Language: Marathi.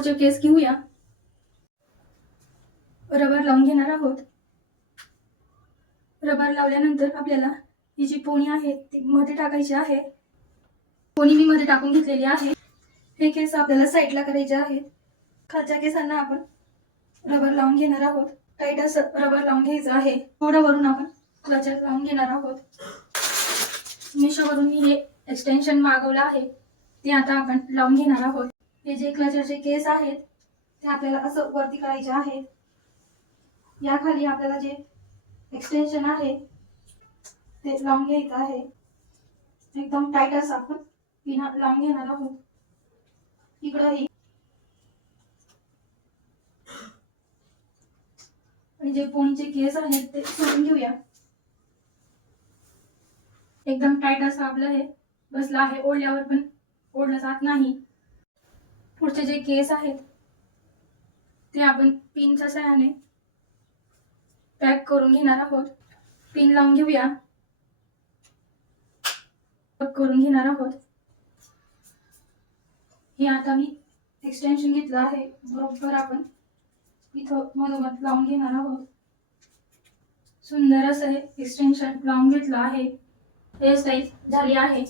पुढचे केस घेऊया. रबर लावून घेणार आहोत. रबर लावल्यानंतर आपल्याला ही जी पोणी आहे ती मध्ये टाकायची आहे. पोणी मी मध्ये टाकून घेतलेली आहे. हे केस आपल्याला साईडला करायचे आहेत. खालच्या केसांना आपण रबर लावून घेणार आहोत. टाईट असं रबर लावून घ्यायचं आहे. थोडं वरून आपण क्लचर लावून घेणार आहोत. मिशोवरून मी हे एक्सटेन्शन मागवलं आहे. ते आता आपण लावून घेणार आहोत. हे जे क्लचरचे केस आहेत ते आपल्याला असं वरती करायचे आहेत. या खाली आपल्याला जे एक्सटेन्शन आहे ते लावून घ्यायचं आहे. एकदम टाईट असं आपण पिना लावून घेणार आहोत. इकडंही. आणि जे पोणीचे केस आहेत ते सोडून घेऊया. एकदम टाईट असं आपलं हे बसलं आहे ओढल्यावर पण ओढलं जात नाही. पुढचे जे केस आहेत ते आपण पिनच्या सहाय्याने पॅक करून घेणार आहोत. पिन लावून घेऊया. करून घेणार आहोत. हे आता मी एक्सटेन्शन घेतलं आहे. बरोबर आपण इथं मधोमध लावून घेणार आहोत. सुंदर असं हे एक्सटेन्शन लावून घेतलं आहे. हेअरस्टाईल झाली आहे.